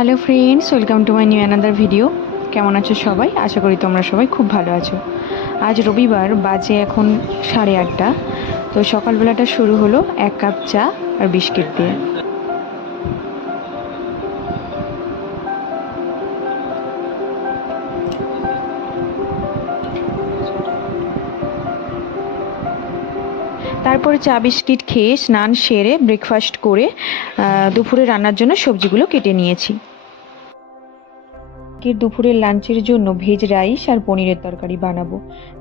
Hello friends, welcome to my new another video. কেমন আছো সবাই? আশা করি তোমরা সবাই খুব ভালো আছো। আজ রবিবার, বাজে এখন 8:30। তো সকালবেলাটা শুরু হলো 1 কাপ চা আর বিস্কিট দিয়ে। তারপরে চা বিস্কিট খেয়ে স্নান সেরে ব্রেকফাস্ট করে দুপুরে রান্নার জন্য সবজিগুলো কেটে নিয়েছি। দুপুরের লাঞ্চের জন্য ভেজ রাইস আর পনিরের তরকারি বানাবো।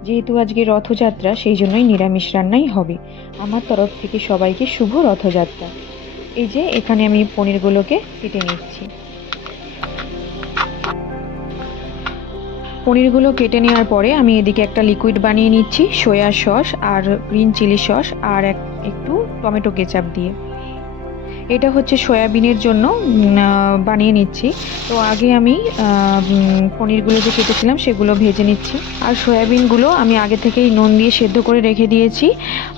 যেহেতু আজকে রথযাত্রা, সেই জন্যই নিরামিষ রান্নাই হবে। আমার তরফ থেকে সবাইকে শুভ রথযাত্রা। এই যে এখানে আমি পনিরগুলোকে কেটে নিচ্ছি। পনিরগুলো কেটে নেওয়ার পরে আমি এদিকে একটা লিকুইড বানিয়ে নিচ্ছি সয়া সস আর গ্রিন চিলি সস আর একটু টমেটো কেচাপ দিয়ে। এটা হচ্ছে সয়াবিনের জন্য বানিয়ে নিচ্ছি। তো আগে আমি পনিরগুলো যে কেটেছিলাম সেগুলো ভেজে নিচ্ছি। আর সয়াবিনগুলো আমি আগে থেকেই নুন দিয়ে সেদ্ধ করে রেখে দিয়েছি।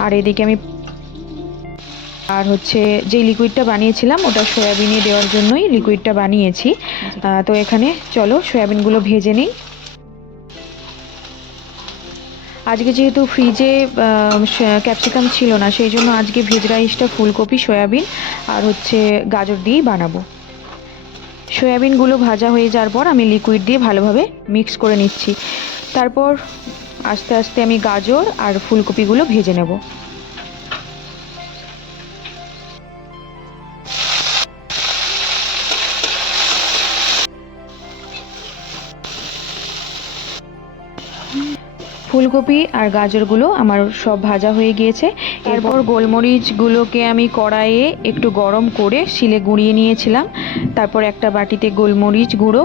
আর এদিকে আমি যে লিকুইডটা বানিয়েছিলাম ওটা সয়াবিনে দেওয়ার জন্যই লিকুইডটা বানিয়েছি। তো এখানে চলো সয়াবিনগুলো ভেজে নিই। আজকে যেহেতু ফ্রিজে ক্যাপসিকাম ছিল না, সেই জন্য আজকে ভেজ রাইসটা ফুলকপি, সয়াবিন আর গাজর দিয়েই বানাবো। সয়াবিনগুলো ভাজা হয়ে যাওয়ার পর আমি লিকুইড দিয়ে ভালোভাবে মিক্স করে নিচ্ছি। তারপর আস্তে আস্তে আমি গাজর আর ফুলকপিগুলো ভেজে নেব। ফুলকপি আর গাজরগুলো আমার সব ভাজা হয়ে গিয়েছে। এরপর গোলমরিচগুলোকে আমি কড়াইয়ে একটু গরম করে শিলে গুঁড়িয়ে নিয়েছিলাম। তারপর একটা বাটিতে গোলমরিচ গুঁড়ো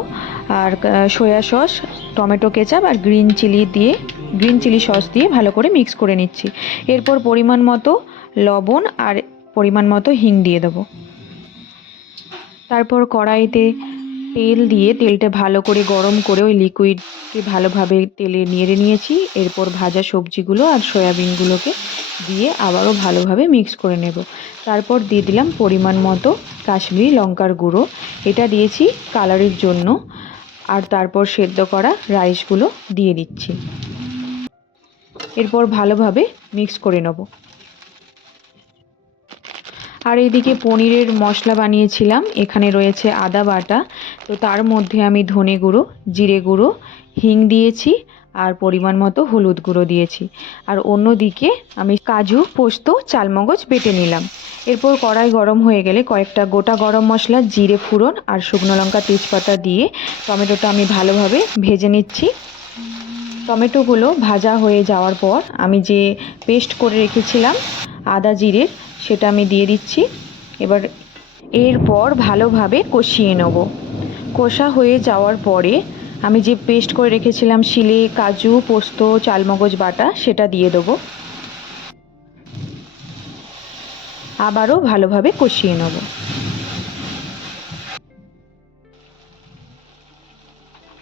আর সয়া সস, টমেটো কেচাপ আর গ্রিন চিলি সস দিয়ে ভালো করে মিক্স করে নিচ্ছি। এরপর পরিমাণ মতো লবণ আর পরিমাণ মতো হিং দিয়ে দেবো। তারপর কড়াইতে তেল দিয়ে তেলটা ভালো করে গরম করে ওই লিকুইডকে ভালোভাবে তেলে নেড়ে নিয়েছি। এরপর ভাজা সবজিগুলো আর সয়াবিনগুলোকে দিয়ে আবারও ভালোভাবে মিক্স করে নেব। তারপর দিয়ে দিলাম পরিমাণ মতো কাশ্মীরি লঙ্কার গুঁড়ো, এটা দিয়েছি কালারের জন্য। আর তারপর সেদ্ধ করা রাইসগুলো দিয়ে দিচ্ছি। এরপর ভালোভাবে মিক্স করে নেব। আর এইদিকে পনিরের মশলা বানিয়েছিলাম। এখানে রয়েছে আদা বাটা, তো তার মধ্যে আমি ধনে গুঁড়ো, জিরে গুঁড়ো, হিং দিয়েছি আর পরিমাণ মতো হলুদ গুঁড়ো দিয়েছি। আর অন্যদিকে আমি কাজু, পোস্ত, চালমগজ বেটে নিলাম। এরপর কড়াই গরম হয়ে গেলে কয়েকটা গোটা গরম মশলা, জিরে ফোড়ন আর শুকনো লঙ্কা, তেজপাতা দিয়ে টমেটোটা আমি ভালোভাবে ভেজে নিচ্ছি। টমেটোগুলো ভাজা হয়ে যাওয়ার পর আমি যে পেস্ট করে রেখেছিলাম আদা জিরের, সেটা আমি দিয়ে দিচ্ছি। এরপর ভালোভাবে কষিয়ে নেব। কষা হয়ে যাওয়ার পরে আমি যে পেস্ট করে রেখেছিলাম শিলে কাজু, পোস্ত, চালমগজ বাটা, সেটা দিয়ে দেবো। আবারও ভালোভাবে কষিয়ে নেব।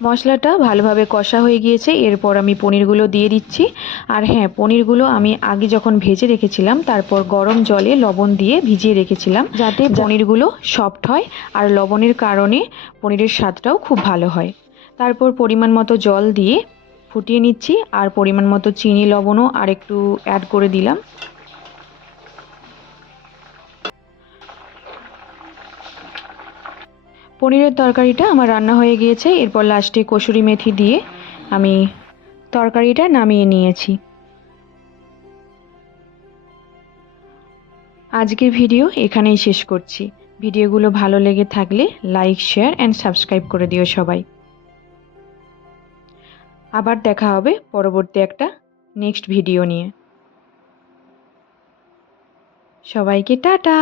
মশলাটা ভালোভাবে কষা হয়ে গিয়েছে। এরপর আমি পনিরগুলো দিয়ে দিচ্ছি। আর হ্যাঁ, পনিরগুলো আমি আগে যখন ভেজে রেখেছিলাম তারপর গরম জলে লবণ দিয়ে ভিজিয়ে রেখেছিলাম, যাতে পনিরগুলো সফট হয় আর লবণের কারণে পনিরের স্বাদটাও খুব ভালো হয়। তারপর পরিমাণ মতো জল দিয়ে ফুটিয়ে নিচ্ছি আর পরিমাণ মতো চিনি, লবণও আর একটু অ্যাড করে দিলাম। পনিরের তরকারিটা আমার রান্না হয়ে গিয়েছে। এরপর লাস্টে কসুরি মেথি দিয়ে আমি তরকারিটা নামিয়ে নিয়েছি। আজকের ভিডিও এখানেই শেষ করছি। ভিডিওগুলো ভালো লেগে থাকলে লাইক, শেয়ার অ্যান্ড সাবস্ক্রাইব করে দিও সবাই। আবার দেখা হবে পরবর্তী একটা নেক্সট ভিডিও নিয়ে। সবাইকে টাটা।